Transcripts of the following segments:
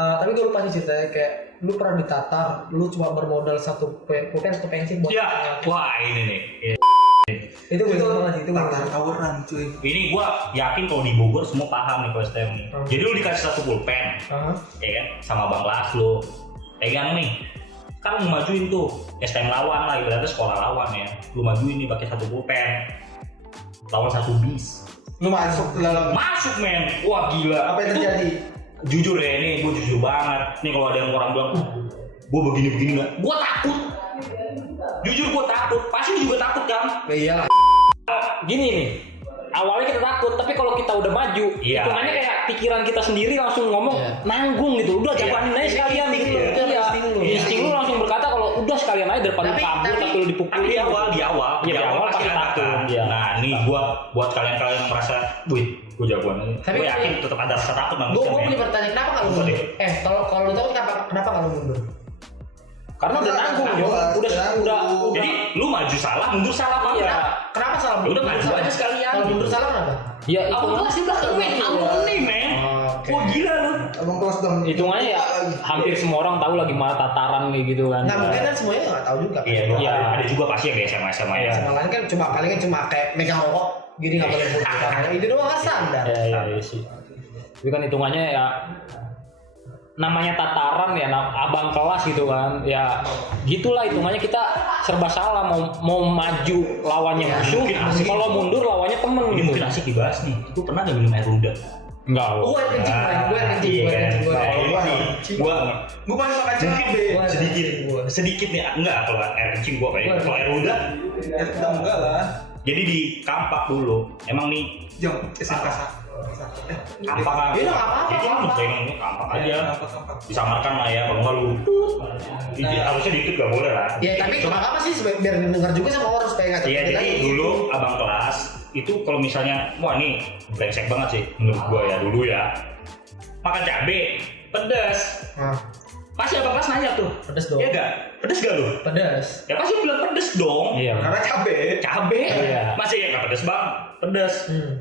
Tapi gue lupa sih ceritanya kayak lu pernah ditatar, lu cuma bermodal satu pulpen atau pensil buat. Ya, wah ini nih. Itu banget sih, itu tatar tawuran cuy. Ini gua yakin kalau di Bogor semua paham nih kalau STM nih. Jadi lu dikasih satu pulpen, ya kan, sama bang kelas lu. Pegang nih, kan lu majuin tuh STM lawan lah, ibaratnya sekolah lawan ya. Lu majuin nih pakai satu pulpen, lawan satu bis. Lu masuk ke dalam. Masuk men, wah gila. Apa yang terjadi? Jujur ya, ini gue jujur banget. Nih kalau ada yang orang bilang, gue begini-begini nggak, gue takut. Jujur gue takut, pasti lu juga takut kan? Iya. Gini nih, awalnya kita takut, tapi kalau kita udah maju, Iya. hitungannya kayak pikiran kita sendiri langsung ngomong nanggung gitu. Udah jabanin aja sekalian gitu. Iya. Insting lu langsung berkata kalau udah sekalian aja daripada lu kabur tapi lu dipukulin. Tapi di awal pasti takut. Ya. Nah, nih gua buat kalian yang merasa, wih, gua jagoan ini. Tapi Gua yakin tetap ada rasa takut Gue manusia. punya pertanyaan, kenapa kalau mundur? Kalau lu tahu kenapa kalau mundur? Karena udah nanggung, yo. Udah. Jadi lu maju salah, mundur salah apa Iya. enggak? Kenapa salah Ya udah maju aja sekalian. Kalau mundur salah kenapa? Ya itu Abang kelas di belakang men, alumni men. Wah gila lu. Abang kelas dong. hitungannya ya hampir semua orang tahu lagi mana tataran nih gitu kan. Nah mungkin kan semuanya nggak tahu juga. Iya, Iya. ada juga pasti ya kayak SMA ya. Sama lain kan cuma palingan cuma kayak megang rokok gini nggak boleh mundur. Itu doang kan standar. Iya sih. Tapi kan hitungannya ya namanya tataran ya, abang kelas gitu kan, ya gitulah hitungannya kita serba salah mau maju lawannya musuh, kalau mundur lawannya temen Ini gitu. mungkin asik dibahas nih. Itu pernah nggak minum air luda? Enggak loh. Gue kencing, gue kencing. Gue paling makan cabe. Sedikit nih, enggak kalau air kencing gua kayak kalau air luda. Ya tidak enggak lah. Jadi di Kampak dulu, emang nih Jom SMK Kampak Iya, nggak apa-apa. Itu lu sayang Kampak aja. Kampak. Disamarkan lah ya, kalau nggak lu. Harusnya dikit nggak boleh lah. Ya tapi kenapa apa sih biar dengar juga sama orang supaya nggak Iya, terkejut jadi lagi. dulu abang kelas itu kalau misalnya, wah nih brengsek banget sih menurut gua ya dulu ya. Makan cabe, pedas. Nah, Pasti abang kelas nanya tuh. pedes dong. Iya nggak? Pedas gak lu? Pedes. Ya pasti lu bilang pedes dong. Iya. Karena cabe. Cabe. Iya. Masih ya nggak pedas bang? Pedas.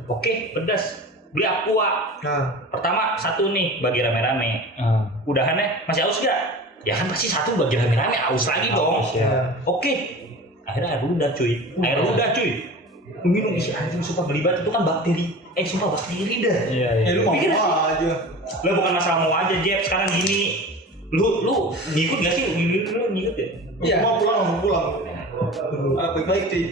Oke, pedas. Beli aqua. Nah, Pertama satu nih bagi rame-rame. Udahannya masih haus gak? Ya kan pasti satu bagi rame-rame haus lagi dong. Ya. Oke. Akhirnya air ludah cuy. Air ludah cuy. Minum isi anjing sumpah belibat itu kan bakteri. Sumpah bakteri dah. Iya. Ya lu mau Pikir aja. Lo bukan masalah mau aja Jeb sekarang gini. Lu ngikut gak sih? Lu ngikut ya? Iya. Mau pulang. Baik-baik cuy.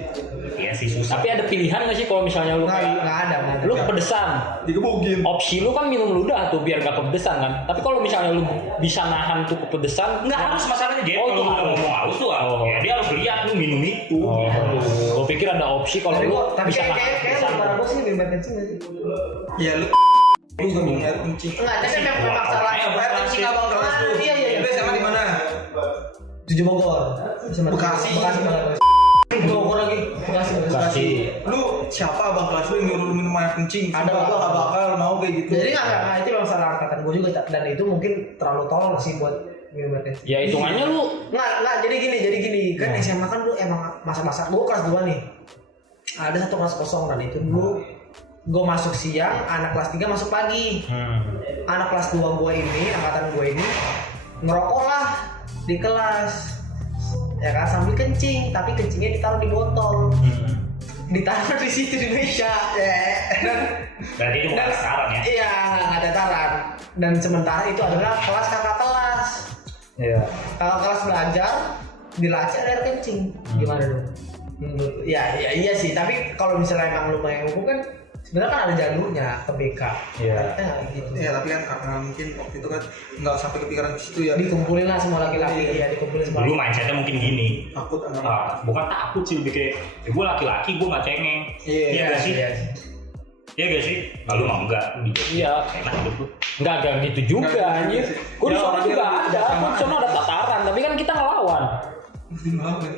Iya sih susah. Tapi ada pilihan nggak sih kalau misalnya lu kayak nggak ada. lu kepedesan, Digebugin. opsi lu kan minum ludah tuh biar gak kepedesan kan. Tapi kalau misalnya lu bisa nahan tuh kepedesan, Nggak harus masalahnya Jeb. Oh, Kalau lu itu harus. ngomong haus tuh ya dia harus lihat lu minum itu. gue pikir ada opsi kalau lu Tapi bisa nahan kayak kepedesan. para gue sih minum air kencing nggak sih? Ya lu juga minum air kencing. Enggak, tapi memang salah. Air kencing abang kelas tuh. Iya. Lu SMA di mana? 7 Bogor. Bekasi. Bogor lagi. Bekasi. Lu siapa abang kelas lu yang nyuruh lu minum air kencing? Ada, Sumpah gua Bang. gak bakal mau kayak gitu. Jadi nggak itu memang salah angkatan gue juga dan itu mungkin terlalu tolol sih buat minum air kencing. Ya hitungannya lu Nggak, jadi gini kan SMA kan dulu emang masa-masa gue kelas 2 nih. Ada satu kelas kosong dan itu dulu gue masuk siang, anak kelas 3 masuk pagi. Anak kelas 2 gue ini, angkatan gue ini ngerokok lah di kelas. Ya kan sambil kencing, tapi kencingnya ditaruh di botol. Ditaruh di situ di meja. Berarti itu bukan sekarang ya. Iya, nggak ada taran. Dan sementara itu adalah kelas kakak kelas. ya Kakak kelas belajar di laci ada air kencing. Gimana dong? Ya iya sih. Tapi kalau misalnya emang lu main hukum kan sebenarnya kan ada jalurnya ke BK. Iya. Gitu. Ya tapi kan karena mungkin waktu itu kan nggak sampai kepikiran ke situ ya. Dikumpulin lah semua laki-laki. Iya, dikumpulin semua. Dulu mindsetnya mungkin gini. Takut sama. Bukan takut sih, lebih kayak gue laki-laki gue nggak cengeng. Iya gak sih? Iya gak sih? Lalu mah enggak. iya Enak hidup lu. nggak gitu juga Nggak anjir. gitu sih. Gue di Ya, sana orang juga dia lebih ada, sama gue di sana ada tataran, tapi kan kita ngelawan.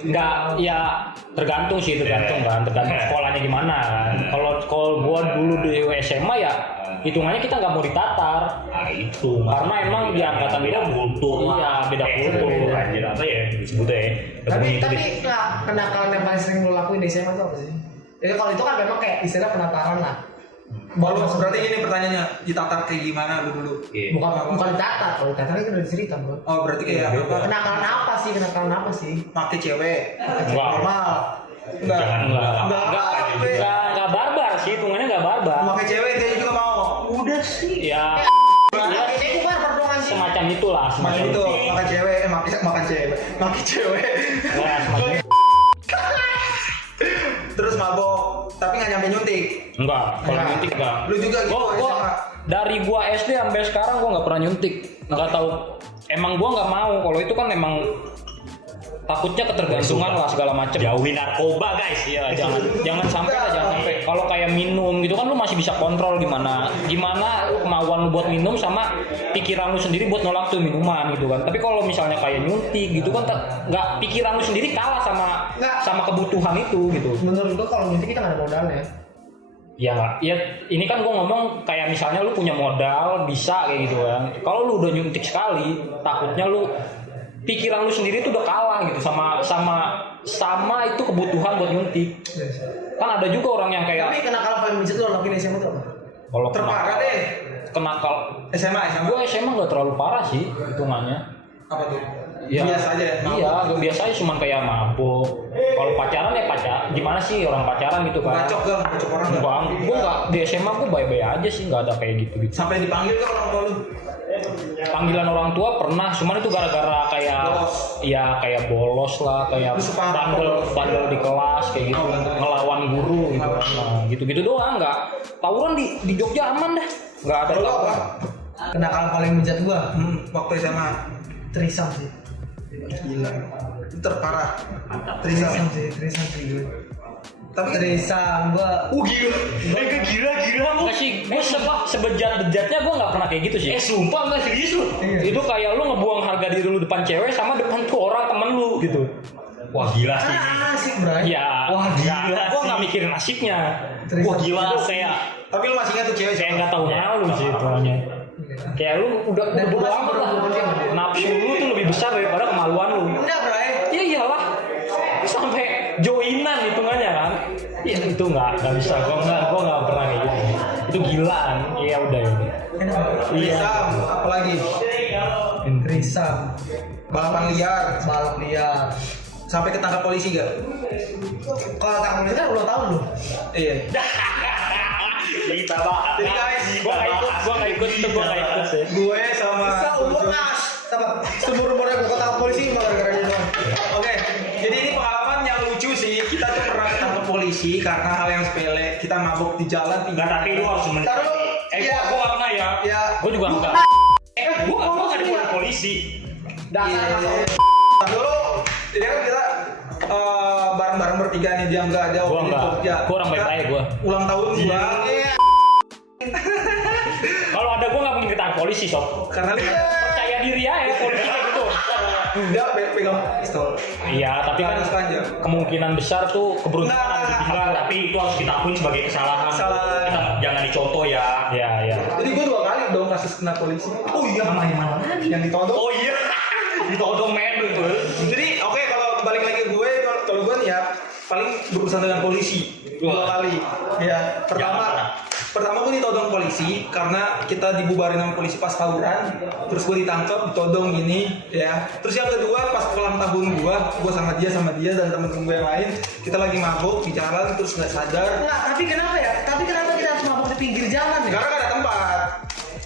Nggak, ya tergantung sih, tergantung sekolahnya gimana kan. Kalau gua dulu di SMA ya hitungannya kita nggak mau ditatar. Nah itu. Karena emang di angkatan beda kultur. Iya, beda kultur. Anjir apa ya disebutnya ya. Tapi kenakalan yang paling sering lo lakuin di SMA itu apa sih? Jadi kalau itu kan memang kayak istilah penataran lah. Baru berarti ini pertanyaannya ditatar kayak gimana lu dulu? Iya. Bukan ditatar, kalau ditatar kan udah cerita bro. Oh berarti kayak apa? Kenakalan apa sih? Pakai cewek. Enggak. Normal. Enggak. Enggak barbar sih, hitungannya enggak barbar. Pakai cewek dia juga mau. Udah sih. Ya, Ini bukan perdomaan sih. semacam itulah, Makan itu, makan cewek, makan cewek, makan cewek. Ya, semacam Terus mabok, tapi nggak nyampe nyuntik. enggak, kalau nyuntik enggak. Lu juga gitu. Gua SMA. dari gua SD sampai sekarang gua nggak pernah nyuntik. Nggak tahu, emang gua nggak mau. Kalau itu kan emang takutnya ketergantungan lah segala macem. Jauhin narkoba guys. Iya, jangan sampai lah, jangan sampai. Kalau kayak minum gitu kan lu masih bisa kontrol gimana kemauan lu buat minum sama pikiran lu sendiri buat nolak tuh minuman gitu kan. Tapi kalau misalnya kayak nyuntik gitu kan nggak, pikiran lu sendiri kalah sama kebutuhan itu gitu. Menurut gua kalau nyuntik kita nggak ada modalnya. Ya nggak, ya ini kan gua ngomong kayak misalnya lu punya modal bisa kayak gitu kan. Kalau lu udah nyuntik sekali, takutnya lu pikiran lu sendiri tuh udah kalah gitu sama itu kebutuhan buat nyuntik. Kan ada juga orang yang kayak Tapi kenakalan paling bejat lo lakuin SMA tuh apa? kalau Terparah deh. kenakal SMA. gue SMA nggak terlalu parah sih hitungannya. Apa tuh? Ya, Biasa aja. Iya, biasanya cuma kayak mabuk. Kalau pacaran ya gimana sih orang pacaran gitu kan? Bacok gak? Bacok orang gak? Bang, gue nggak di SMA gue baik-baik aja sih, nggak ada kayak gitu. Sampai dipanggil ke orang tua lu? Panggilan orang tua pernah, cuman itu gara-gara kayak Bolos. ya kayak bolos lah, kayak Lu suka apa? bandel di kelas kayak gitu, ngelawan guru gitu. Nah, gitu-gitu doang, nggak tawuran di Jogja aman dah, nggak ada Kalau lu apa? tawuran. Kenakalan paling bejat gua Waktu SMA. trisam sih. Gila. Itu terparah. Trisam Trisam. sih gue. Tapi Trisam gua. gila. Gila lu. Nggak sih, gue sebejat-bejatnya gue nggak pernah kayak gitu sih. Sumpah nggak serius lu. Itu kayak lu ngebuang harga diri lu depan cewek sama depan tuh orang temen lu gitu. Wah gila sih. Ah, asik bray. Ya, Wah, gila gue sih. nggak mikirin asiknya. Trisam. Wah gila Itu sih. kayak Tapi lu masih ingat tuh cewek kayak nggak tahu malu sih itu. Kayak lu udah Dan bodo gua masih amat lah. berhubungan sama dia. Nafsu lu tuh lebih besar daripada kemaluan lu. Enggak bray. Ya iyalah. Sampai joinan hitungannya kan. Ya itu nggak bisa. Gue nggak pernah kayak gitu. Itu gila kan. Iya udah ya. Iya. Trisam, apalagi Trisam. balapan liar Balap liar. sampai ketangkap polisi gak? Kalau tak mulai kan udah tahu lu. Iya. Kita bahas. Jadi guys, Gue nggak ikut sih. gue sama Seumur nas. Apa? Seumur umurnya gua ketangkap polisi cuma gara-gara dia doang. Oke, jadi ini pengalaman yang lucu sih. Kita tuh pernah ketangkap polisi karena hal yang sepele. Kita mabuk di jalan. Enggak, tapi lu harus Taruh, menikmati. iya. Gua nggak pernah ya. Ya. Gue juga enggak. Gua nggak di polisi. Dasar Dulu, jadi kan kita bareng-bareng bertiga nih, dia nggak ada. Gue waktu enggak. itu. Ya, Gue orang baik-baik gue. ulang tahun gua. Kalau ada gue nggak mungkin ketangkap polisi sob. Karena lihat Percaya diri aja polisi kayak gitu. dia pegang pistol. Iya, tapi kan Sengaja. kemungkinan besar tuh keberuntungan ada di pihak. Enggak, tapi itu harus kita akuin sebagai kesalahan. Kesalahan. Kita jangan dicontoh ya. Iya, iya. Jadi gue 2 kali dong kasus kena polisi. Oh iya, mana lagi? yang ditodong. Oh iya. Ditodong men itu. Jadi oke, kalau balik lagi ke gue, kalau gue nih ya paling berurusan dengan polisi 2 kali. Ya, pertama gue ditodong polisi karena kita dibubarin sama polisi pas tawuran. Terus gue ditangkap, ditodong gini, ya. Terus yang kedua pas ulang tahun gue sama dia dan temen-temen gue yang lain, kita lagi mabuk di jalan terus nggak sadar. Enggak, tapi kenapa ya? Tapi kenapa kita harus mabuk di pinggir jalan ya? Karena gak ada tempat.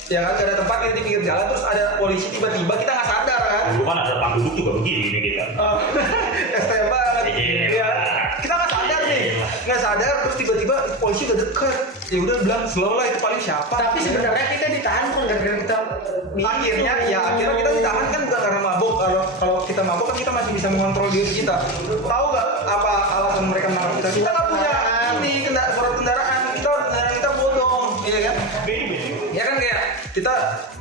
Ya kan, gak ada tempat, kita di pinggir jalan terus ada polisi tiba-tiba kita nggak sadar kan. Dulu kan ada tempat duduk juga begini kita. STM banget. Iya. Ya, kita nggak sadar nih, nggak sadar terus tiba-tiba polisi udah deket. Ya udah bilang slow lah, itu paling siapa? Tapi sebenarnya kita ditahan bukan gara-gara kita akhirnya kita ditahan kan bukan karena mabuk. Kalau kita mabuk kan kita masih bisa mengontrol diri kita. Tahu nggak apa alasan mereka menangkap kita? Kita nggak punya surat kendaraan, kita bodong, iya kan? Ya kan kayak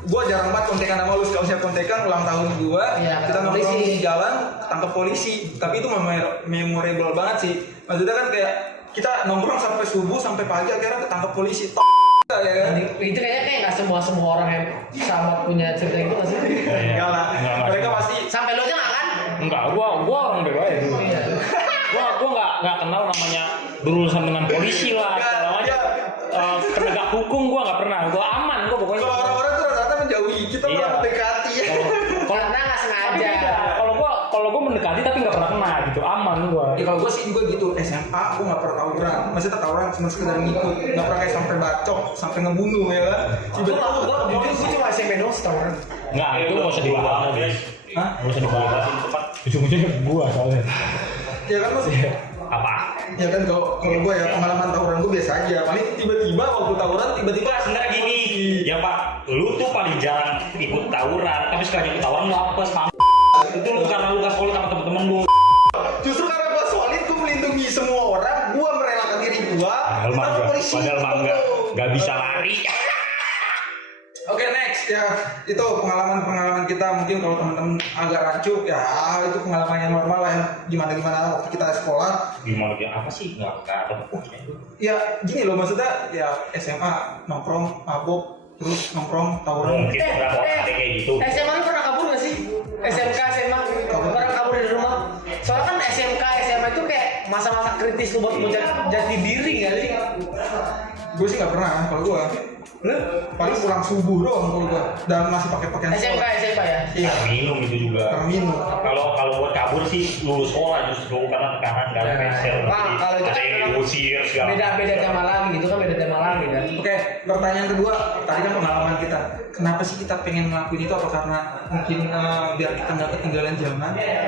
gua jarang banget kontekan sama lu, kalau siap kontekan ulang tahun gua, Iya, kita polisi. nongkrong di jalan, tangkap polisi. Tapi itu memorable banget sih. Maksudnya kan kayak kita nongkrong sampai subuh sampai pagi akhirnya ketangkap polisi. Ya kan? itu kayaknya nggak semua orang yang sama punya cerita itu nggak sih? Enggak lah. Enggak. Mereka pasti Sampai lo aja nggak kan? Enggak, gua orang baik-baik dulu. Iya. Gua nggak kenal namanya berurusan dengan polisi lah, Enggak, segala macam. dia- Penegak Kukung gue nggak pernah, gue aman gue pokoknya. Kalau orang-orang tuh rata-rata menjauhi, kita Iya. malah mendekati ya. Karena nggak sengaja. Kalau gue mendekati tapi nggak pernah kena gitu, aman gue. Ya kalau gue sih juga gitu, SMA gue nggak pernah tawuran, maksudnya tawuran cuma sekedar ngikut, nggak pernah kayak sampai bacok, sampai ngebunuh ya kan. Gue cuma SMP doang setahun. Nggak, itu nggak usah dibahas guys. Hah? Nggak usah dibahas. Ujung-ujungnya gue soalnya. Ya kan mas? Apa? Ya kan kalau gue ya pengalaman tawuran gue biasa aja, paling tiba-tiba waktu tawuran tiba-tiba Enggak, sebenarnya gini. Ya Pak, lu tuh paling jarang ikut tawuran, tapi sekali ikut tawuran lu apes, mampus. Itu lu karena lu gak solid sama temen-temen lu. justru karena gue solid, gue melindungi semua orang, gue merelakan diri gue. Padahal mah nggak bisa lari. Oke, next ya, itu pengalaman kita mungkin kalau teman-teman agak rancu ya itu pengalaman yang normal lah ya, gimana waktu kita sekolah. Gimana dia? Apa sih? Nggak ada. Ya gini loh, maksudnya ya SMA nongkrong mabok terus nongkrong tawuran. Mungkin nggak mau ada kayak gitu. SMA lu pernah kabur nggak sih? SMK, SMA pernah kabur dari rumah? Soalnya kan SMK, SMA itu kayak masa-masa kritis lu buat jati diri nggak sih? Gue sih nggak pernah kalau gue. Paling pulang subuh doang kalau gue dan masih pakai pakaian SMK, SMA ya? Iya. Minum itu juga. Minum. Kalau buat kabur sih lulus sekolah justru karena tekanan nggak ada pensil. Wah, kalau itu Ada kan yang memang diusir segala. Beda tema lagi gitu kan, beda tema lagi kan. Oke, pertanyaan kedua, tadi kan pengalaman kita. Kenapa sih kita pengen ngelakuin itu? Apa karena mungkin biar kita nggak ketinggalan zaman? Ya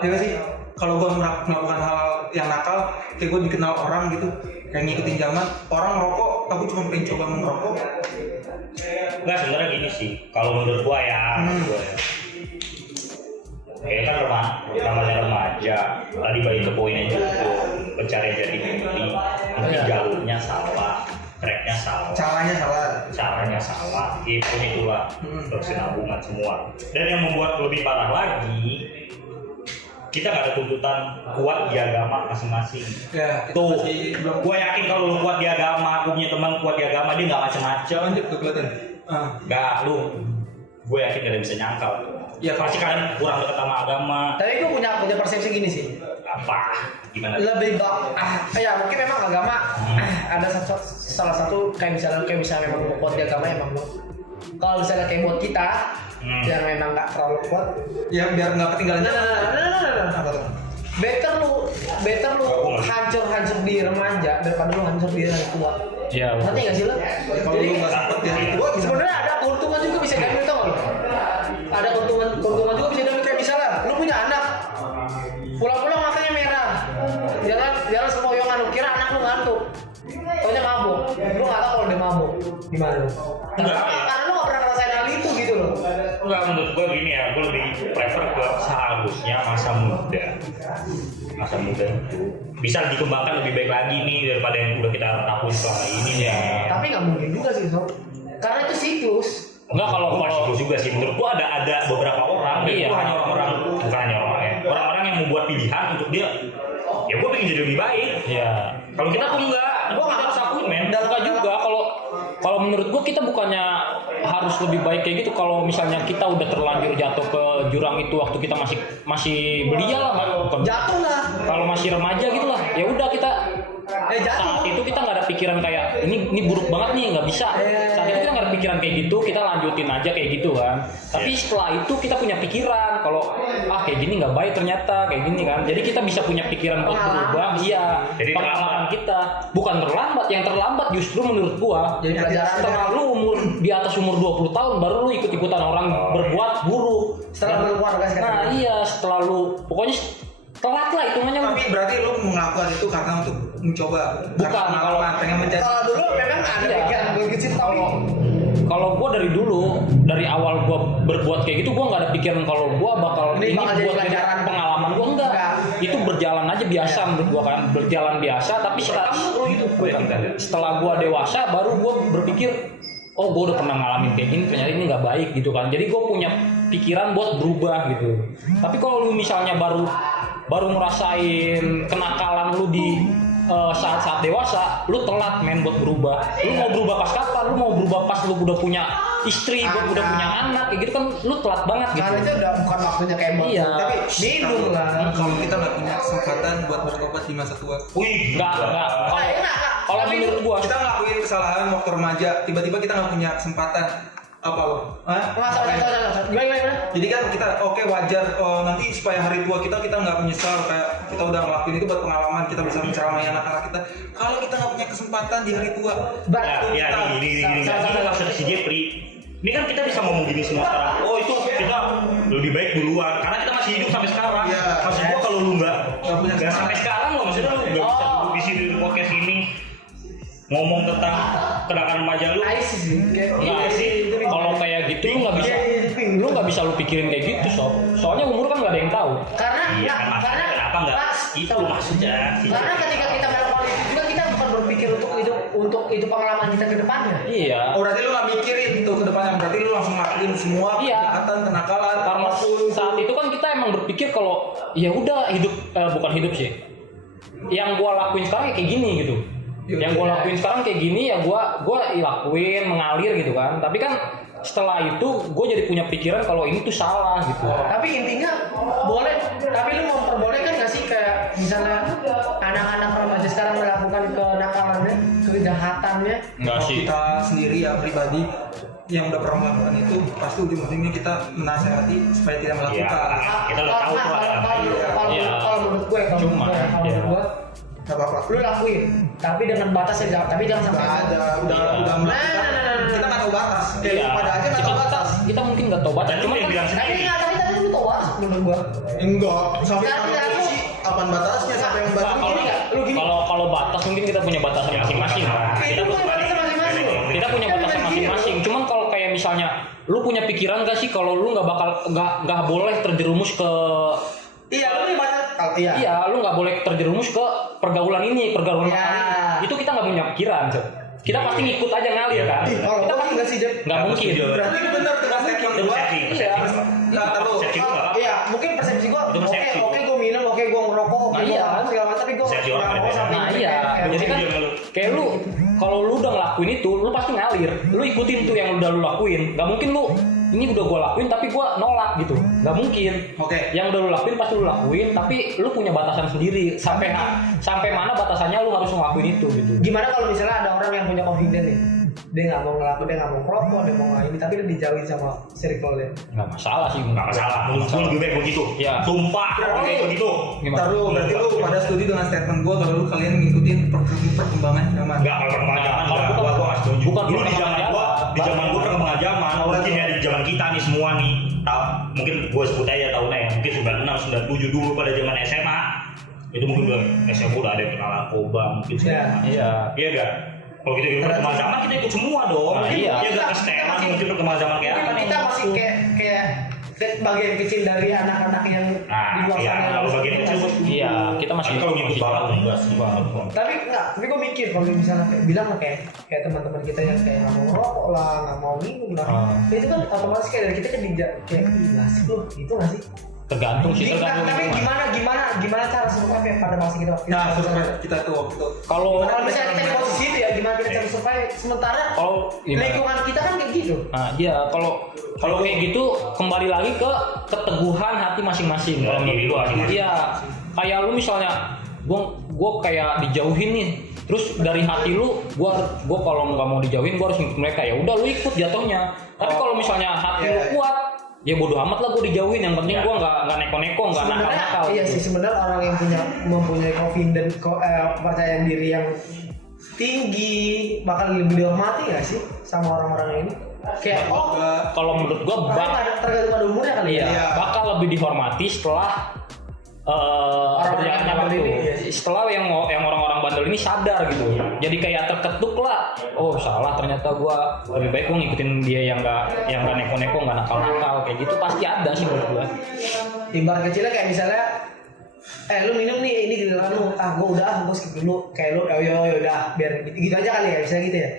nggak sih? Kalau gue melakukan hal yang nakal, kayak gue dikenal orang gitu, kayak ngikutin zaman. Orang ngerokok, aku cuma pengen coba ngerokok. Nggak, sebenarnya gini sih. Kalau menurut gua ya, ya kan namanya remaja. Tadi balik ke poinnya juga, pencarian jati diri. Mungkin jalurnya salah, tracknya salah. Caranya salah, itu itulah bersinabungan semua. Dan yang membuat lebih parah lagi, kita nggak ada tuntutan kuat di agama masing-masing. Ya, itu Tuh, masih belum. gue yakin kalau lu kuat di agama, gue punya teman kuat di agama, dia nggak macem-macem. Lanjut tuh kelihatan. Nggak, gue yakin gak ada yang bisa nyangkal. Ya, Pasti kalian kurang dekat sama agama. Tapi gue punya persepsi gini sih. Apa? Gimana? Lebih ya mungkin memang agama ada salah satu kayak misalnya memang kuat di agama emang. Kalau misalnya kayak buat kita yang memang nggak terlalu kuat, ya biar nggak ketinggalan zaman. nah. Apa tuh? Better lu hancur di remaja daripada lu hancur di hari tua. Iya. Ngerti nggak sih lu? Ya, kalau lu nggak sempet di hari tua, gimana? Sebenarnya ada keuntungan juga bisa diambil, tau nggak? Ada keuntungan juga bisa diambil, kayak misalnya lu punya anak, pulang-pulang matanya merah, jangan sempoyongan, lu kira anak lu ngantuk, taunya mabuk, lu nggak tahu kalau dia mabuk, gimana lu? Karena lu nggak pernah ngerasain hal itu gitu loh. Enggak, menurut gue gini ya, gue lebih prefer ke seharusnya masa muda itu bisa dikembangkan lebih baik lagi nih daripada yang udah kita lakuin selama ini ya. Tapi nggak mungkin juga sih Sob, karena itu siklus. Enggak, kalau Itu juga sih menurut gua ada beberapa orang, Iya. itu hanya orang-orang yang membuat pilihan untuk dia, ya gua pengen jadi lebih baik. ya Kalau kita tuh enggak, gua nggak harus akuin men. enggak juga kalau menurut gua kita bukannya harus lebih baik kayak gitu. Kalau misalnya kita udah terlanjur jatuh ke jurang itu waktu kita masih belia lah, bukan Jatuh lah. kalau masih remaja gitu lah, ya udah kita saat itu kita nggak ada pikiran kayak ini buruk banget nih, nggak bisa. Saat itu kita nggak ada pikiran kayak gitu, kita lanjutin aja kayak gitu kan. Tapi setelah itu kita punya pikiran kalau kayak gini nggak baik ternyata kayak gini kan. Jadi kita bisa punya pikiran buat berubah. Iya. Jadi Pengalaman kita bukan terlambat, yang terlambat justru menurut gua Jadi pelajaran setelah lu di atas umur 20 tahun baru lu ikut-ikutan orang berbuat buruk. Setelah berkeluarga sekarang. Nah iya, setelah lu pokoknya telat lah hitungannya. Tapi berarti lu melakukan itu karena untuk mencoba. Bukan, Karena pengalaman, pengen menjadi. Kalau dulu memang ada Iya. pikiran begitu, tapi Kalau gue dari awal gue berbuat kayak gitu, gue nggak ada pikiran kalau gue bakal Ini ini bakal jadi buat jadi pelajaran. pengalaman gue enggak. Itu berjalan aja biasa menurut gue kan, berjalan biasa. Tapi setelah gue dewasa, baru gue berpikir, oh gue udah pernah ngalamin kayak gini, ternyata ini nggak baik gitu kan. Jadi gue punya pikiran buat berubah gitu. Tapi kalau lu misalnya baru ngerasain kenakalan lu di saat-saat dewasa, lu telat men buat berubah. Lu mau berubah pas kapan? Lu mau berubah pas lu udah punya istri, udah punya anak, kayak gitu kan lu telat banget gitu. karena itu udah bukan waktunya kayak mau. Iya. Tapi Minum lah. Kalau kita nggak punya kesempatan buat bertobat di masa tua. Wih, Enggak. Enak. Kalau menurut gua kita ngelakuin kesalahan waktu remaja, tiba-tiba kita nggak punya kesempatan apa lo? Gimana? Jadi kan kita oke wajar nanti supaya hari tua kita nggak menyesal kayak kita udah ngelakuin itu buat pengalaman kita bisa menceramai anak-anak kita. Kalau kita nggak punya kesempatan di hari tua, Ya, ini maksudnya si Jeffrey. Ini kan kita bisa ngomong gini semua sekarang. Oh itu kita lebih baik duluan karena kita masih hidup sampai sekarang. Iya. Maksud gua kalau lu nggak punya sampai sekarang loh, maksudnya lu nggak bisa duduk di sini di podcast ini ngomong tentang kenangan remaja lu. Enggak sih, kalau kayak gitu lu nggak bisa lu pikirin kayak gitu sob. Soalnya umur kan nggak ada yang tahu. Karena Iya kan maksudnya kenapa nggak itu maksudnya. Karena ketika kita melakukan itu juga kita bukan berpikir untuk itu pengalaman kita ke depannya. Iya. oh berarti lu nggak mikirin itu ke depannya, berarti lu langsung ngelakuin semua Iya. kejahatan, kenakalan. Karena saat itu kan kita emang berpikir kalau ya udah hidup bukan hidup sih. Yang gua lakuin sekarang kayak gini gitu. Yang gua lakuin sekarang kayak gini ya gua lakuin mengalir gitu kan. Tapi kan setelah itu gue jadi punya pikiran kalau ini tuh salah gitu. Tapi intinya boleh, tapi lu memperbolehkan nggak sih kayak misalnya anak-anak remaja sekarang melakukan kenakalannya, kejahatannya? Enggak Kalau sih. kita sendiri ya pribadi yang udah pernah melakukan itu pasti ujung-ujungnya kita menasehati supaya tidak Iya, melakukan. kita udah tahu tuh ada apa. Iya. Kalau menurut gue, Cuma, iya. gak apa-apa. Lu lakuin, tapi dengan batas yang tapi jangan sampai. Nggak ada, udah melakukan. Kita nggak tahu batas. Kayak Iya. pada aja nggak tahu batas. Kita mungkin nggak tahu batas. Dan lu Cuma yang kan bilang Tapi sendiri. nggak, tapi tadi lu tahu batas menurut gua. Enggak, sampai Tapi sampai aku- polisi apaan batasnya sampai yang batas. Lu gini. kalau batas mungkin kita punya batasan masing-masing. Itu punya batas masing-masing. Kita punya batasan masing-masing. Cuman kalau kayak misalnya lu punya pikiran gak sih kalau lu nggak boleh terjerumus ke Iya, lu punya batas. Iya. iya lu nggak boleh terjerumus ke pergaulan Iya. ini. Itu kita nggak punya pikiran. Sob. Kita pasti ngikut aja ngalir kan. Kalau Kita gua pasti nggak sih, Jeb. nggak mungkin. Berarti benar dengan statement Itu gua. persepsi. Iya. Nggak tahu. Persepsi gua nggak apa. Iya, mungkin persepsi gua. Itu persepsi. Oke, gua minum, oke gua ngerokok, oke Nah, gua iya. ngelakuin segala macam, tapi gua Persepsi orang nggak mau beda-beda. sampai Nah kayak- iya, kayak- jadi kan kayak lu kalau lu udah ngelakuin itu, lu pasti ngalir. Lu ikutin tuh yang udah lu lakuin. Gak mungkin lu ini udah gua lakuin tapi gua nolak gitu. Gak mungkin. Oke. Yang udah lu lakuin pasti lu lakuin, tapi lu punya batasan sendiri. Sampai mana batasannya lu harus ngelakuin itu gitu. Gimana kalau misalnya ada orang yang punya confident nih, dia nggak mau ngelakuin, dia nggak mau ngerokok, dia mau nggak ini, tapi dia dijauhin sama circle dia. Nggak masalah sih. Nggak masalah. Menurut gua lebih baik begitu. Iya. Sumpah. Oke begitu. Gimana? Taruh, berarti lu pada setuju dengan statement gua kalau lu kalian ngikutin perkembangan zaman. Enggak, kalau perkembangan zaman Kalau enggak, bukan- gua nggak setuju. bukan Dulu di perkembangan zaman gua, zaman. di zaman gua perkembangan zaman, mungkin ya di zaman kita nih semua nih. Tahu, mungkin gua sebut aja tahunnya ya, mungkin 96, 97 dulu pada zaman SMA. Itu mungkin udah SMA udah ada yang kenal narkoba, mungkin Iya. Iya. Iya enggak? Kalau kita ikut perkembangan zaman kita ikut semua dong. Nah, iya. Iya enggak kesetelan mungkin perkembangan zaman kayak apa Mungkin nih? kita masih kayak bagian kecil dari anak-anak yang Nah, di luar iya, sana. kalau bagian kecil Iya, kita masih kalau ngikut banget enggak sih. Tapi enggak, tapi gue mikir kalau misalnya kayak bilang lah kayak teman-teman kita yang kayak nggak mau ngerokok lah, nggak mau minum lah, itu kan otomatis kayak dari kita kan kayak nggak sih lo, itu nggak sih? tergantung sih, tergantung Tapi lingkungan. gimana cara survive pada masa kita waktu itu? Nah, survei kita tuh waktu itu. Kalau Kalau misalnya kita di posisi itu ya, gimana kita cara survive? Sementara gimana? lingkungan kita kan kayak gitu. Nah, iya kalau kayak gitu kembali lagi ke keteguhan hati masing-masing. Ya, Kalau diri lu masing-masing. Iya, kayak lu misalnya gua kayak dijauhin nih. Terus dari hati lu, gua kalau nggak mau dijauhin, gua harus ngikut mereka. Ya udah lu ikut jatuhnya. Tapi kalau misalnya hati lu kuat, ya bodo amat lah gua dijauhin. Yang penting gua nggak neko-neko, nggak nakal-nakal. Iya gitu. sih, sebenarnya orang yang mempunyai confident, kepercayaan diri yang tinggi bakal lebih dihormati nggak sih sama orang-orang ini? Kayak Kalau menurut gua tergantung pada umurnya kali ya. Iya. bakal lebih dihormati setelah Orang-orang berjalannya bandel waktu. ini, ya. Setelah yang orang-orang bandel ini sadar gitu. Jadi kayak terketuk lah. Oh salah, ternyata gua lebih baik gua ngikutin dia yang nggak neko-neko, nggak nakal-nakal kayak gitu, pasti ada sih menurut gua. Ibarat kecilnya kayak misalnya lu minum nih ini gitu kan, lu gua udah gua skip dulu, kayak lu yo udah biar gitu aja kali ya, bisa gitu ya.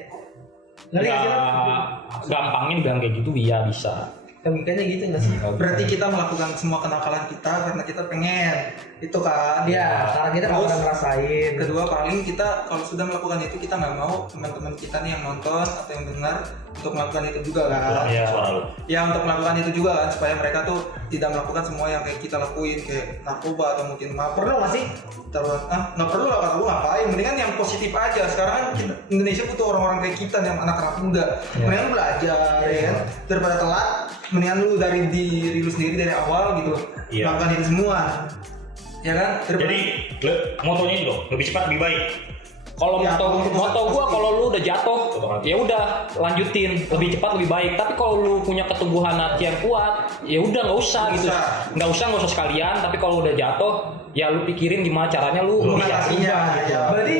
Ngerti nggak sih lu? Nggak gampangin bilang kayak gitu, iya bisa. logikanya gitu nggak sih? Berarti kita melakukan semua kenakalan kita karena kita pengen itu kan. Iya, karena kita nggak pernah ngerasain. Kedua, paling kita kalau sudah melakukan itu kita nggak mau teman-teman kita nih yang nonton atau yang dengar untuk melakukan itu juga kan. Iya, suara lu. Ya untuk melakukan itu juga kan supaya mereka tuh tidak melakukan semua yang kayak kita lakuin kayak narkoba atau mungkin mabuk. Perlu nggak sih? Nggak perlu lah, kata lu ngapain? Mendingan yang positif aja. Sekarang kan Indonesia butuh orang-orang kayak kita yang anak-anak muda. Mendingan belajar ya kan daripada telat. Mendingan lu dari diri lu sendiri dari awal gitu. Iya. Melakukan itu semua. Ya kan? Jadi motonya itu lebih cepat lebih baik. Kalau Ya, moto gua kalau lu udah jatuh, ya udah lanjutin, lebih cepat lebih baik. Tapi kalau lu punya keteguhan hati yang kuat, ya udah nggak usah gitu. Nggak usah sekalian. Tapi kalau udah jatuh, ya lu pikirin gimana caranya lu mengatasinya. gitu. Ya. Berarti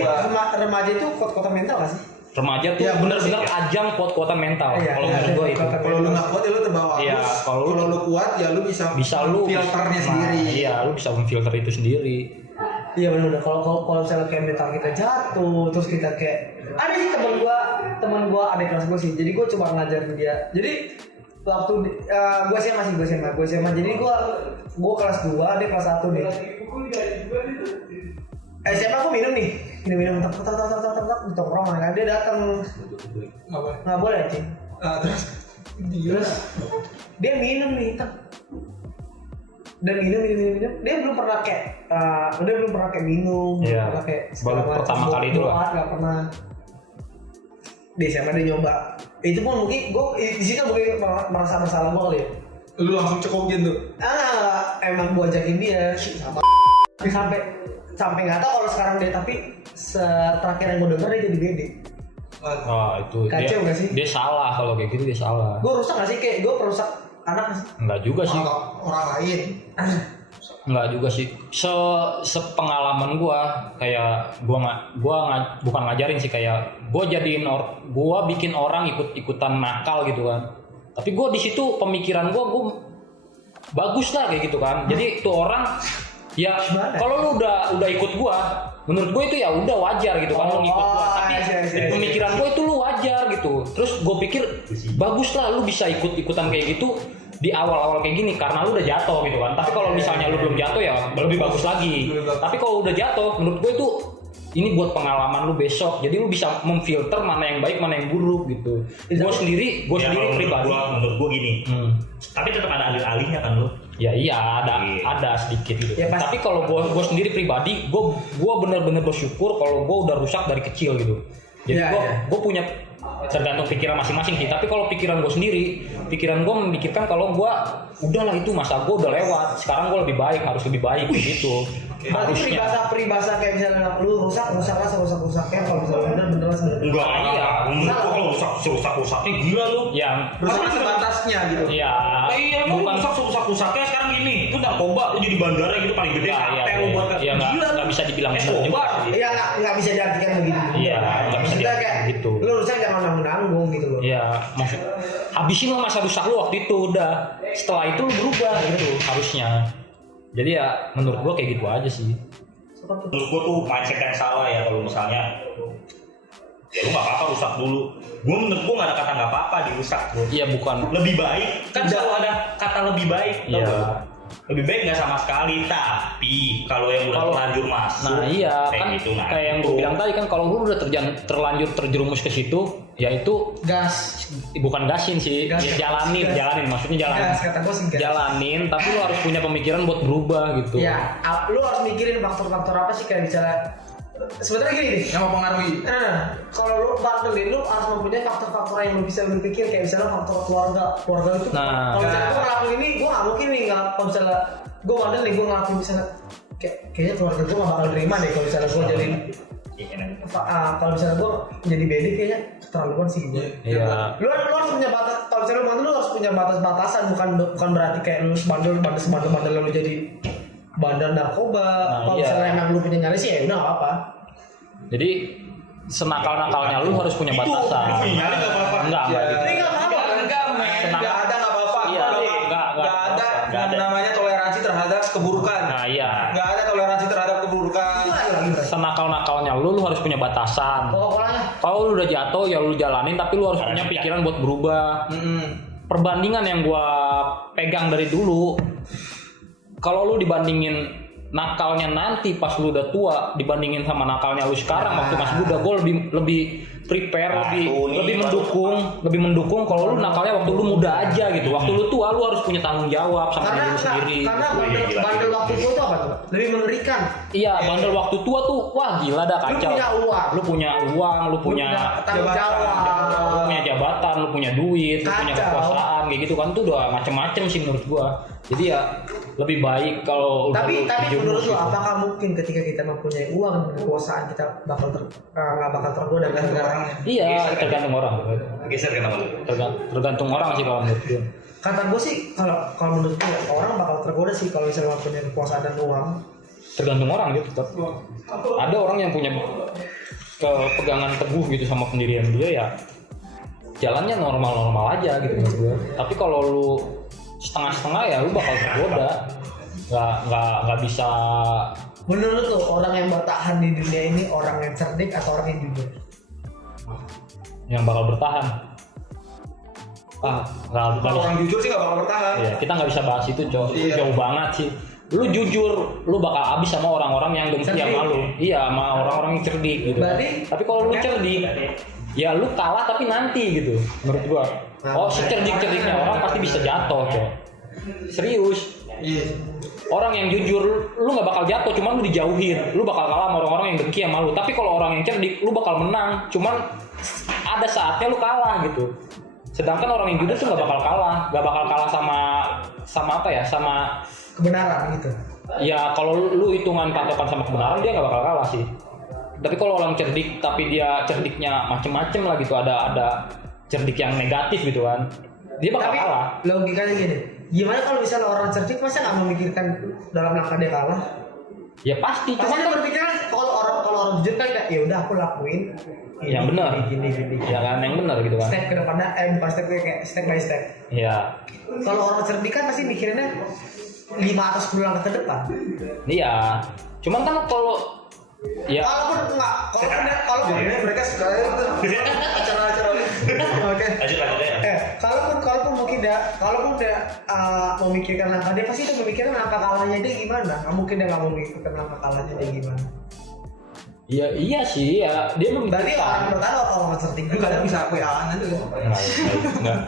remaja itu kuat-kuatan mental nggak sih? Remaja tuh Ya, bener bener-bener sih. ajang kuat-kuatan mental. Iya, Kalau iya, menurut gua iya. itu. Kalau lu nggak kuat ya lu terbawa Iya, arus. kalau Kalau lu kuat ya lu bisa lu filternya nah, sendiri. Iya, lu bisa memfilter itu sendiri. Iya benar. Kalau misalnya kayak mental kita jatuh, terus kita kayak ada sih teman gua adik kelas gua sih. Jadi gua coba ngajarin dia. Jadi waktu gua SMA. Jadi gua kelas 2, dia kelas 1 nih. SMA aku minum tak di tongkrongan kan dia datang nggak boleh cing. Terus Terus dia minum nih dan minum dia belum pernah kayak minum Iya. pernah kayak Baru pertama kali itu lah. nggak pernah di SMA dia nyoba itu pun mungkin gue di situ mungkin merasa bersalah gue kali ya lu langsung cekokin tuh. Emang gue ajakin dia sampai nggak tahu kalau sekarang dia tapi terakhir yang gue denger dia jadi gede. Wah, itu Kacau nggak sih? dia salah kalau kayak gitu dia salah. Gue rusak nggak sih kayak gue perusak anak nggak sih? Enggak juga sih. Orang lain. Enggak juga sih. Sepengalaman gua kayak bukan ngajarin sih kayak gua bikin orang ikut-ikutan nakal gitu kan. Tapi gua di situ pemikiran gua bagus lah kayak gitu kan. Jadi tuh orang ya kalau lu udah ikut gua, menurut gua itu ya udah wajar gitu kan lu ngikut gua. Tapi iya. pemikiran gua itu lu wajar gitu. Terus gua pikir bagus lah lu bisa ikut-ikutan kayak gitu di awal-awal kayak gini karena lu udah jatuh gitu kan. Tapi kalau misalnya lu belum jatuh ya lebih bagus lagi. Tapi kalau udah jatuh menurut gue itu ini buat pengalaman lu besok. Jadi lu bisa memfilter mana yang baik mana yang buruk gitu. Gue sendiri pribadi. Menurut gua gini. Tapi tetap ada alih-alihnya kan lu. Ya iya ada sedikit gitu. Ya, tapi kalau gue sendiri pribadi gue bener-bener bersyukur kalau gue udah rusak dari kecil gitu. Jadi gue punya tergantung pikiran masing-masing sih. Tapi kalau pikiran gue sendiri, pikiran gue memikirkan kalau gue udahlah itu masa gue udah lewat. Sekarang gue harus lebih baik gitu. Berarti peribahasa kayak misalnya lu rusaknya serusak-rusaknya kalau misalnya bener sebenarnya. Enggak, menurut gua kalau rusak-rusaknya gila lu. Yang Rusak sebatasnya gitu. ya Iya, lu rusak-rusaknya sekarang gini. Itu narkoba lu jadi bandara gitu paling gede kartel lu buat iya nggak bisa dibilang benar juga sih. Iya nggak bisa diartikan begitu. Iya, nggak bisa Maksudnya kayak gitu. lu rusak jangan nanggung gitu loh. Iya, maksud habisin lah masa rusak lu waktu itu udah. Setelah itu lu berubah gitu harusnya. Jadi ya menurut gua kayak gitu aja sih. Menurut gua tuh mindset yang salah ya kalau misalnya ya lu nggak apa-apa rusak dulu. Menurut gua nggak ada kata nggak apa-apa dirusak. Iya bukan. Lebih baik kan selalu ada kata lebih baik. Tau Iya. gak? Lebih baik nggak sama sekali. Tapi kalau yang udah terlanjur masuk, Nah iya kayak kan gitu, nah, kayak yang gue itu. bilang tadi kan kalau lu udah terlanjur terjerumus ke situ, ya itu Gas. bukan gasin sih, Gas. ya jalanin, maksudnya jalanin. Gas kata gue sih gas. Jalanin, tapi lu harus punya pemikiran buat berubah gitu. Iya, lu harus mikirin faktor-faktor apa sih kayak misalnya sebenarnya gini nih. Yang mempengaruhi. Kalau lu bandelin lu harus mempunyai faktor-faktor yang lu bisa berpikir kayak misalnya faktor keluarga itu. Nah. Kalau misalnya gue ngelakuin ini, gue nggak mungkin nih kalau misalnya gue bandel nih gue ngelakuin misalnya kayaknya keluarga gue nggak bakal terima deh kalau misalnya gue jadi kalau misalnya gue jadi bedi kayaknya keterlaluan sih gue. Iya. Lu harus punya batas. Kalau misalnya lu bandel lu harus punya batas-batasan bukan berarti kayak lu bandel lu jadi bandar narkoba. Kalau iya. misalnya emang lu punya nyali sih ya udah nggak apa-apa. Jadi senakal-nakalnya lu harus punya batasan. Nyali nggak apa-apa. Enggak Ini nggak apa-apa. Enggak, men. Enggak ada nggak apa-apa. Iya, Enggak ada nggak ada. namanya toleransi terhadap keburukan. Nah iya. Enggak ada toleransi terhadap keburukan. Itu lagi berarti. Senakal-nakalnya lu harus punya batasan. Pokoknya Kalau lu udah jatuh ya lu jalanin, tapi lu harus punya pikiran buat berubah. Perbandingan yang gua pegang dari dulu. Kalau lu dibandingin nakalnya nanti pas lu udah tua dibandingin sama nakalnya lu sekarang waktu masih muda, gue lebih prepare, lebih mendukung kalau lu nakalnya waktu lu muda aja gitu. Waktu lu tua lu harus punya tanggung jawab sama diri lu sendiri. Karena bandel waktu tua tuh apa tuh? Lebih mengerikan. Iya, bandel waktu tua tuh wah gila dah kacau. Lu punya uang, lu punya tanggung jawab, lu punya jabatan, lu punya duit, lu punya kekuasaan kayak gitu kan, tuh udah macem-macem sih menurut gua. Jadi ya lebih baik kalau tapi menurut lu apakah mungkin ketika kita mempunyai uang dan kekuasaan kita nggak bakal tergoda dengan orang? Iya, tergantung orang. Geser kenapa? Tergantung orang sih kalau menurut gua. Kata gue sih kalau menurut gue orang bakal tergoda sih kalau misalnya punya kekuasaan dan uang. Tergantung orang gitu tetap. Ada orang yang punya kepegangan teguh gitu sama pendirian dia ya jalannya normal-normal aja gitu menurut gue. Tapi kalau lu setengah-setengah ya lu bakal tergoda. Nggak bisa. Menurut lu orang yang bertahan di dunia ini orang yang cerdik atau orang yang jujur? Yang bakal bertahan. Kalau orang jujur sih nggak bakal bertahan. Iya, kita nggak bisa bahas itu Iya. jauh banget sih. Lu jujur, lu bakal habis sama orang-orang yang dengki sama lu. Iya, sama orang-orang yang cerdik gitu. Tapi kalau lu cerdik, ya lu kalah tapi nanti gitu. Menurut gua. Oh, secerdik-cerdiknya orang pasti bisa jatuh, coy. Serius. Iya. Orang yang jujur, lu nggak bakal jatuh, cuman lu dijauhin. Lu bakal kalah sama orang-orang yang dengki sama lu. Tapi kalau orang yang cerdik, lu bakal menang. Cuman ada saatnya lu kalah gitu. Sedangkan orang yang jujur tuh nggak bakal kalah sama apa ya, sama Kebenaran gitu. ya kalau lu hitungan patokan sama kebenaran dia nggak bakal kalah sih. Tapi kalau orang cerdik tapi dia cerdiknya macem-macem lah gitu, ada cerdik yang negatif gitu kan, dia bakal kalah. Logikanya gini, gimana kalau misalnya orang cerdik masa nggak memikirkan dalam langkah dia kalah? Ya pasti, Pasti cuman dia kan berpikiran kalau orang jujur kan ya udah aku lakuin yang benar, gini. ya kan yang benar gitu kan. Step ke depannya, bukan step kayak step by step. Iya, Kalau orang cerdik kan pasti mikirinnya 5 atau 10 langkah ke depan. iya. Cuman kan kalau ya Kalaupun Mereka sekali itu acara-acara. Oke. Lanjut ya. Kalaupun dia memikirkan langkah dia pasti dia memikirkan langkah kalahnya dia gimana. Nggak mungkin dia nggak memikirkan langkah kalahnya dia gimana. iya sih ya dia Berarti orang pertama orang cerdik Itu kadang bisa WA-an itu.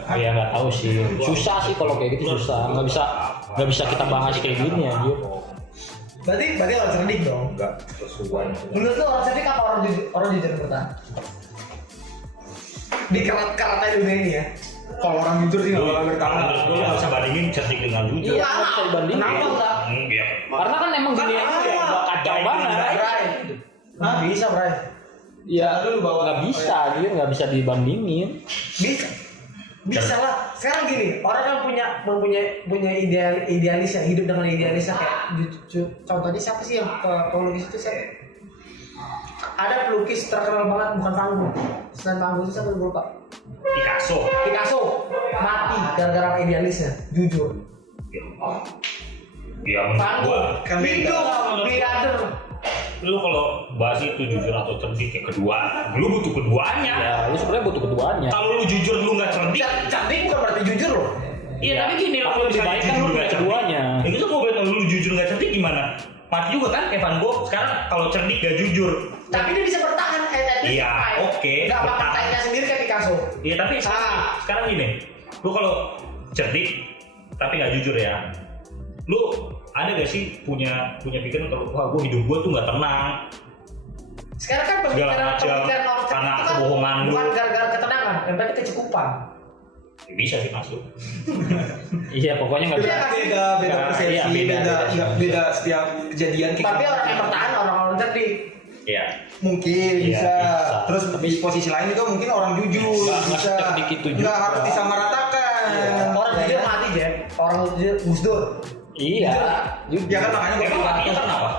nggak tahu sih, susah sih kalau kayak gitu, susah, nggak bisa kita bahas kayak gini ya. Berarti orang cerdik dong. Enggak sesuai. Menurut lu orang cerdik apa orang jujur yang bertahan? Di karatnya dunia ini ya. Kalau orang jujur sih nggak bakal bertahan. Menurut gue nggak bisa bandingin cerdik dengan jujur. Iya, nggak bisa dibandingin. Kenapa enggak? Iya. Karena kan emang dunia ini udah kacau banget. Bray. Bisa, Bray. Ya, nggak bisa, dia nggak bisa dibandingin. Bisa lah. Sekarang gini, orang kan punya idealis ya, hidup dengan idealisnya kayak contohnya siapa sih yang pelukis itu siapa? Ada pelukis terkenal banget bukan Tangguh. Selain Tangguh itu siapa gue lupa? Picasso mati gara-gara idealisnya, jujur. Ya menurut gua Hidup biadar. lu kalau bahas itu jujur atau cerdik ya kedua, lu butuh keduanya. Ya, lu sebenarnya butuh keduanya. Kalau lu jujur lu nggak cerdik, Cerdik bukan berarti jujur loh. iya tapi gini tapi kalau lebih misalnya baik kan jujur lu nggak cerdik, keduanya. ya itu mau bilang lu jujur nggak cerdik gimana? Mati juga kan kayak Van Gogh sekarang kalau cerdik gak jujur. Tapi dia bisa bertahan Iya, oke, Gak apa bertahan. tanya sendiri kayak Picasso. Iya tapi sekarang gini, lu kalau cerdik tapi nggak jujur ya, lu ada gak sih punya pikiran kalau wah gue hidup gue tuh nggak tenang. Sekarang kan Segala pemikiran macam, orang cerdik karena itu kan kebohongan lu. bukan gara-gara ketenangan, yang berarti kecukupan. Ya, bisa sih masuk. Iya, pokoknya nggak bisa. Beda persepsi, Iya, beda setiap kejadian. Tapi orang yang bertahan orang cerdik. Iya. Mungkin Iya, bisa. bisa. Terus di posisi lain juga mungkin orang jujur Nggak bisa. secerdik itu juga. Nggak harus disamaratakan. Orang jujur mati Jack. Orang jujur Gus Dur. Iya, Ya kan makanya gue Emang matinya karena apa?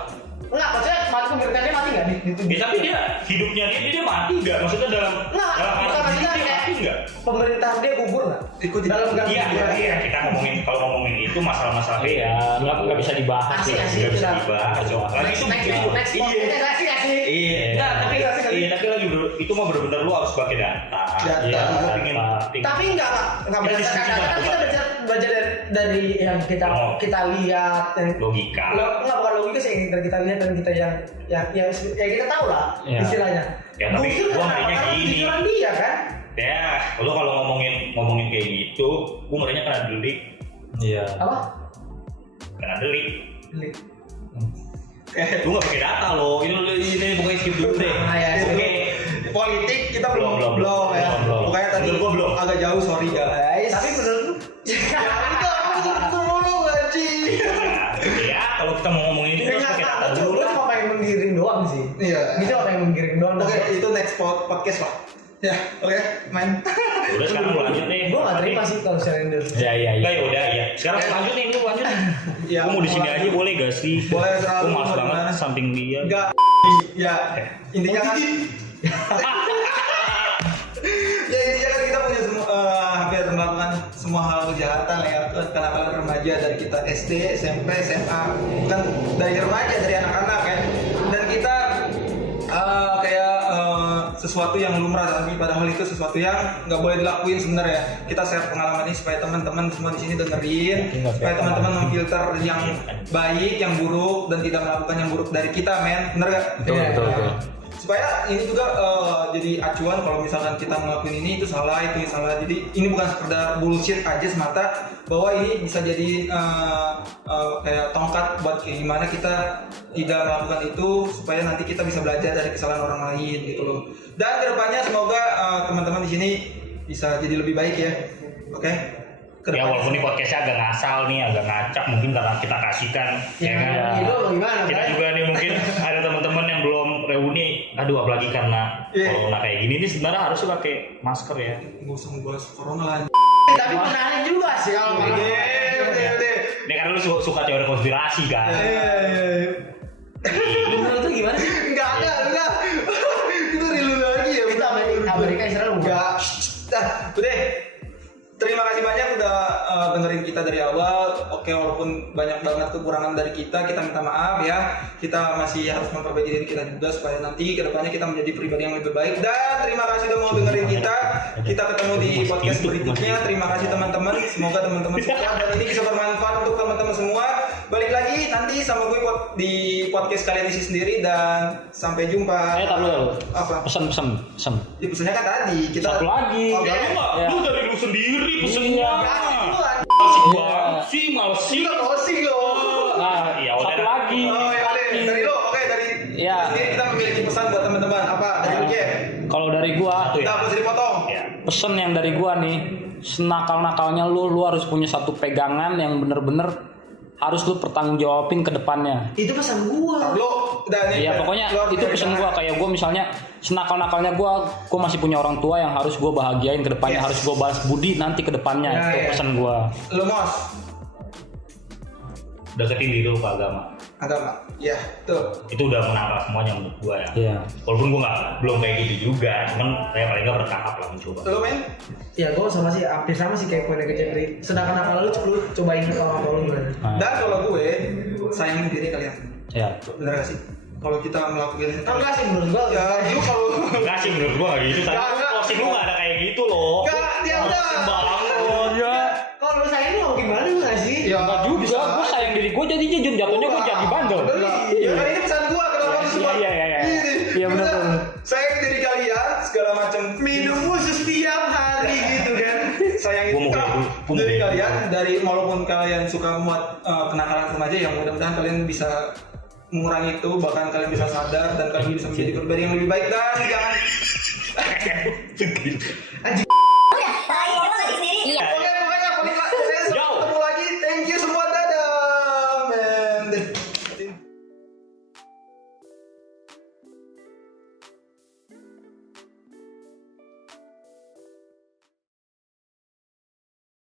Enggak, maksudnya mati pemberitaannya mati nggak di Ya, tapi dia hidupnya dia mati nggak? Maksudnya dalam Nah, dalam bukan arti maksudnya dia kayak mati nggak? pemerintahan dia gugur nggak? Ikut dalam ganti Iya, pemerintahan. iya, kita ngomongin kalau ngomongin itu masalah-masalah Iya, nggak bisa dibahas. Asik, ya. asik. nggak bisa dibahas. Lagi itu Next podcast asik. Iya, Nah, tapi iya, tapi lagi itu mah benar-benar lu harus pakai data. Data. Iya, gua pengen. Tapi enggak Kita berdasarkan diskusi data kan lah, kita belajar dari yang kita lihat yang Logika. Enggak bukan logika sih yang kita lihat dan kita yang kita tahu lah Iya. istilahnya. Ya, tapi Mungkin gua karena ngerinya gini. pikiran dia kan. Ya, lu kalau ngomongin kayak gitu, gua ngerinya kena delik, Iya. Apa? kena delik. Delik. Lu nggak pakai data lo, ini pokoknya skip dulu deh. Ah, ya, Oke. politik kita Belum ya. belum. Pokoknya tadi Menurut gua belum. agak jauh, sorry guys. Tapi menurut lu dulu gaji. Ya, kalau kita mau ngomongin itu kita harus pakai data dulu gue lah. cuma pengen menggiring doang sih. Iya. Gitu cuma pengen menggiring doang. Oke, itu next podcast lah. Ya, oke, main. Udah sekarang lu lanjut deh. Gue nggak terima sih kalau surrender. Iya, iya, Enggak iya. ya udah ya. Sekarang lu lanjut nih, lu lanjut. Ya, Gua mau di sini aja boleh gak sih? Boleh, serah Gua lu, malas mau banget gimana. samping dia. Enggak. Ya, intinya kan ya intinya kan kita punya semua hampir melakukan semua hal kejahatan ya, kenakalan remaja dari kita SD, SMP, SMA, kan dari remaja, dari anak-anak ya. Dan kita kayak sesuatu yang lumrah, tapi padahal itu sesuatu yang nggak boleh dilakuin sebenarnya. Kita share pengalaman ini supaya teman-teman semua di sini dengerin, supaya teman-teman memfilter yang baik, yang buruk, dan tidak melakukan yang buruk dari kita, men. Bener gak? Betul, betul, betul. Supaya ini juga jadi acuan kalau misalkan kita ngelakuin ini itu salah, itu salah. Jadi ini bukan sekedar bullshit aja semata, bahwa ini bisa jadi kayak tongkat buat kayak gimana kita tidak melakukan itu, supaya nanti kita bisa belajar dari kesalahan orang lain gitu loh. Dan kedepannya semoga teman-teman di sini bisa jadi lebih baik ya. Oke? Ya walaupun ini podcastnya agak ngasal nih, agak ngacak mungkin karena kita kasihkan, ya kan? Itu lo gimana? Kita Bray? juga nih mungkin ada teman-teman yang belum reuni, aduh apalagi karena corona kayak gini nih sebenarnya harusnya pakai masker ya. Nggak usah ngebahas corona lah. Tapi menarik juga sih kalau Oke. Ini karena lu suka teori konspirasi kan? menurut lu gimana sih? Enggak. Itu rilu lagi ya. Kita Amerika Israel Enggak. Nah, udah. Terima kasih banyak udah dengerin kita dari awal. Oke, walaupun banyak banget kekurangan dari kita minta maaf ya. Kita masih harus memperbaiki diri kita juga supaya nanti kedepannya kita menjadi pribadi yang lebih baik. Dan terima kasih udah mau dengerin kita. Kita ketemu di podcast berikutnya. Terima kasih teman-teman. Semoga teman-teman suka dan ini bisa bermanfaat untuk teman-teman semua. Balik lagi nanti sama gue di podcast kalian isi sendiri dan sampai jumpa. Tar dulu. Apa? Pesan. Ya, pesannya kan tadi kita. Satu lagi. Oh, Ya, lu nggak, Ya. lu dari lu sendiri pesennya. Iya. Masih Iya. banget sih, males sih. Kita closing loh. Nah, Ya udah satu dah. lagi. Oh ya deh, dari lo, oke dari Iya. sendiri kita memiliki pesan buat teman-teman apa dari lu Jeff? Kalau dari gua, Satu ya. Kita bisa dipotong. Ya. pesen yang dari gua nih, senakal-nakalnya lu harus punya satu pegangan yang bener-bener harus lu pertanggungjawabin ke depannya. Itu pesan gua. Lo udah nih. Iya pokoknya keluar itu dari pesan tangan. gua, kayak gua misalnya senakal-nakalnya gua masih punya orang tua yang harus gua bahagiain ke depannya, Yes. harus gua balas budi nanti ke depannya. Ya, Itu ya. pesan gua. Lo Mos, Deketin diri lu ke agama. agama. Ya, tuh. Itu udah menambah semuanya menurut gua ya. Iya. Walaupun gua belum kayak gitu juga, cuman saya paling nggak bertahap lah mencoba. Lo men? Ya gua sama sih, hampir sama sih kayak poinnya ke Jeffrey. Sedangkan akal lu cobain ke orang tua lu gimana? Nah, Dan kalau gue sayangin diri kalian. ya. Bener gak sih? Kalau kita melakukan ini. Enggak sih menurut gua. Ya, lu kalau Enggak sih menurut gua nggak gitu. Tapi Nggak. posting lu nggak ada kayak gitu loh. enggak, dia enggak. Sembarang lu. Kalau lu sayang lu mau gimana lu nggak sih? Ya, Enggak juga, bisa. gua sayang diri gua jadi jujur, jatuhnya gua jadi bandel. Iya, kan ini pesan gua kenapa lu semua? Iya. Iya, bener, Kita bener. sayang diri kalian segala macam Minum khusus setiap hari gitu kan. sayang Gua mau itu kayak gua mau dari kayak kalian, dari walaupun kalian suka muat kenakalan remaja, yang mudah-mudahan kalian bisa mengurangi itu, bahkan kalian bisa sadar dan kalian bisa menjadi pribadi yang lebih baik. Dan jangan